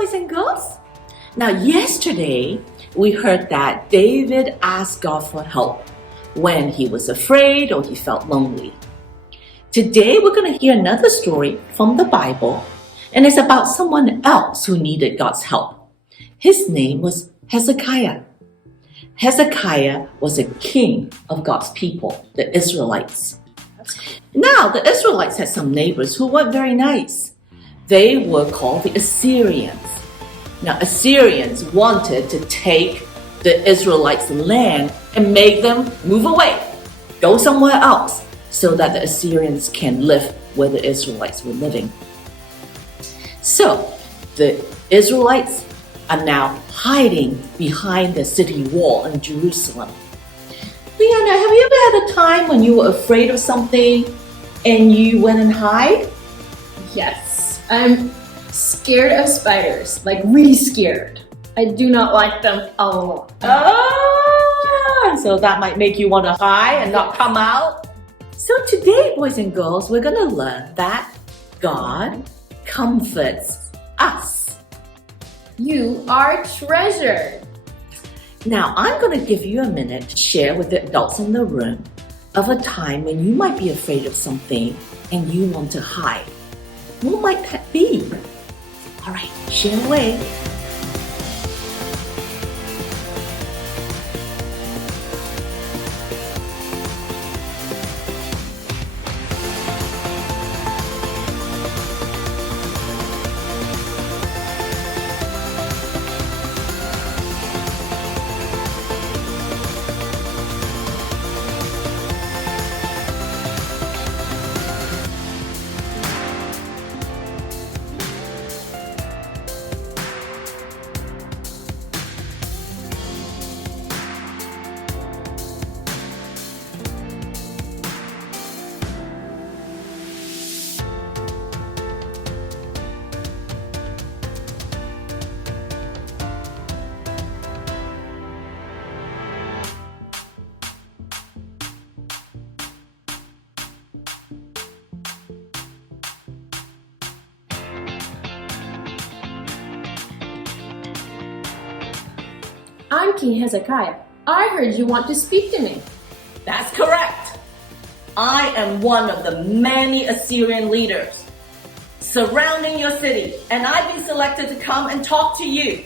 boys and girls. Now, yesterday, we heard that David asked God for help when he was afraid or he felt lonely. Today, we're going to hear another story from the Bible, and it's about someone else who needed God's help. His name was Hezekiah. Hezekiah was a king of God's people, the Israelites. Now, the Israelites had some neighbors who weren't very nice. They were called the Assyrians. Now, Assyrians wanted to take the Israelites' land and make them move away, go somewhere else, so that the Assyrians can live where the Israelites were living. So, the Israelites are now hiding behind the city wall in Jerusalem. Leanna, have you ever had a time when you were afraid of something and you went and hide? Yes, I'm scared of spiders, like really scared. I do not like them a lot. So that might make you want to hide and not come out. So today, boys and girls, we're going to learn that God comforts us. You are treasured. Now, I'm going to give you a minute to share with the adults in the room of a time when you might be afraid of something and you want to hide. What might that be? All right, share away. I'm King Hezekiah. I heard you want to speak to me. That's correct. I am one of the many Assyrian leaders surrounding your city, and I've been selected to come and talk to you.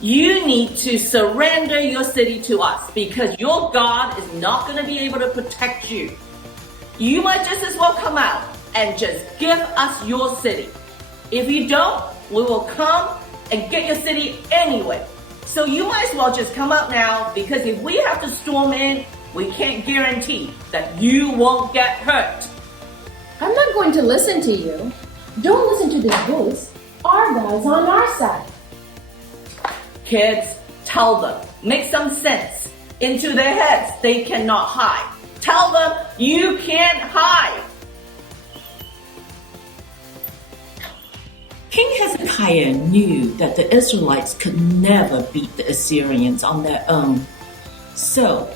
You need to surrender your city to us because your God is not going to be able to protect you. You might just as well come out and just give us your city. If you don't, we will come and get your city anyway. So you might as well just come out now, because if we have to storm in, we can't guarantee that you won't get hurt. I'm not going to listen to you. Don't listen to this voice. Our God's on our side. Kids, tell them, make some sense into their heads. They cannot hide. Tell them you can't hide. King Hezekiah knew that the Israelites could never beat the Assyrians on their own. So,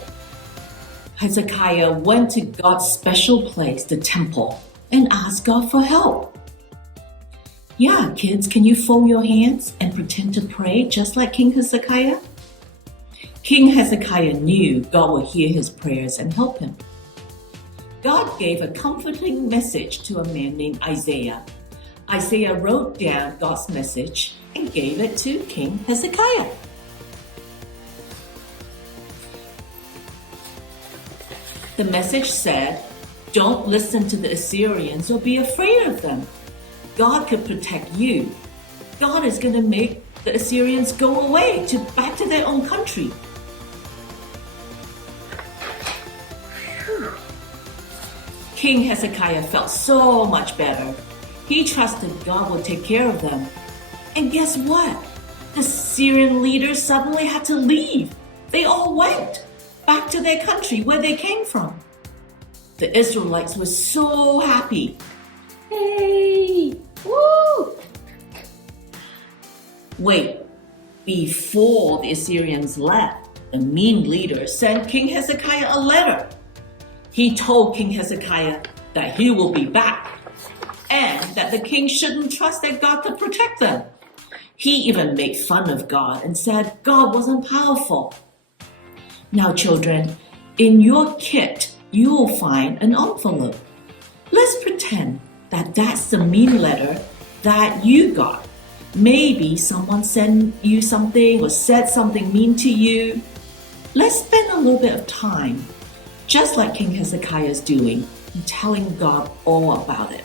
Hezekiah went to God's special place, the temple, and asked God for help. Yeah, kids, can you fold your hands and pretend to pray just like King Hezekiah? King Hezekiah knew God would hear his prayers and help him. God gave a comforting message to a man named Isaiah. Isaiah wrote down God's message and gave it to King Hezekiah. The message said, "Don't listen to the Assyrians or be afraid of them. God could protect you. God is going to make the Assyrians go away back to their own country." King Hezekiah felt so much better. He trusted God would take care of them. And guess what? The Syrian leaders suddenly had to leave. They all went back to their country where they came from. The Israelites were so happy. Hey! Woo! Wait, before the Assyrians left, the mean leader sent King Hezekiah a letter. He told King Hezekiah that he will be back, and that the king shouldn't trust that God could protect them. He even made fun of God and said God wasn't powerful. Now, children, in your kit, you will find an envelope. Let's pretend that that's the mean letter that you got. Maybe someone sent you something or said something mean to you. Let's spend a little bit of time, just like King Hezekiah is doing, in telling God all about it.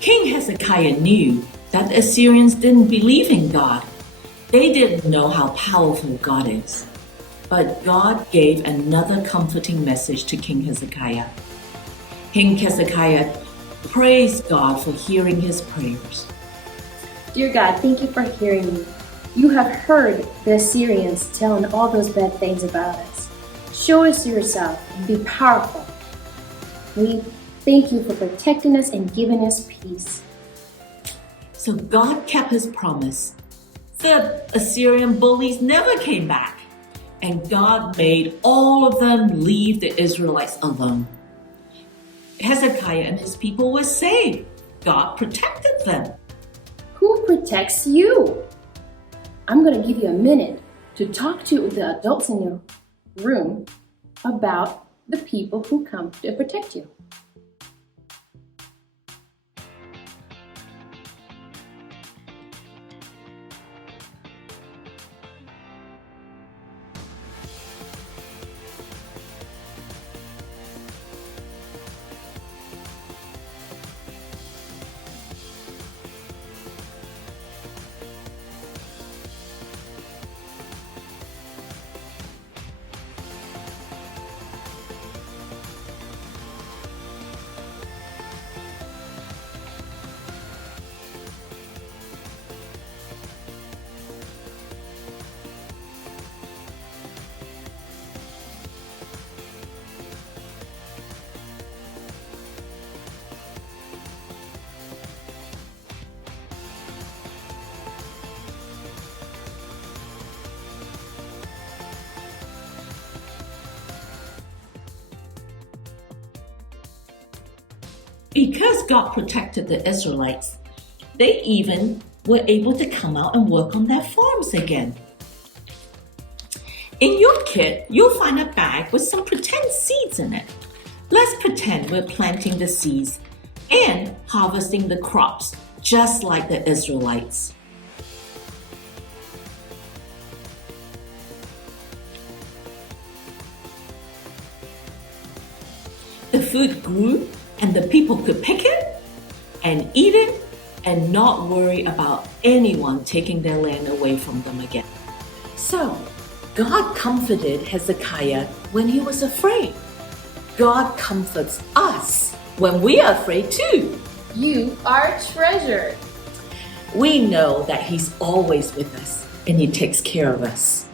King Hezekiah knew that the Assyrians didn't believe in God. They didn't know how powerful God is. But God gave another comforting message to King Hezekiah. King Hezekiah praised God for hearing his prayers. Dear God, thank you for hearing me. You have heard the Assyrians telling all those bad things about us. Show us yourself and be powerful. We thank you for protecting us and giving us peace. So God kept his promise. The Assyrian bullies never came back, and God made all of them leave the Israelites alone. Hezekiah and his people were saved. God protected them. Who protects you? I'm going to give you a minute to talk to the adults in your room about the people who come to protect you. Because God protected the Israelites, they even were able to come out and work on their farms again. In your kit, you'll find a bag with some pretend seeds in it. Let's pretend we're planting the seeds and harvesting the crops, just like the Israelites. The food grew, and the people could pick it and eat it and not worry about anyone taking their land away from them again. So, God comforted Hezekiah when he was afraid. God comforts us when we are afraid too. You are treasured. We know that He's always with us and He takes care of us.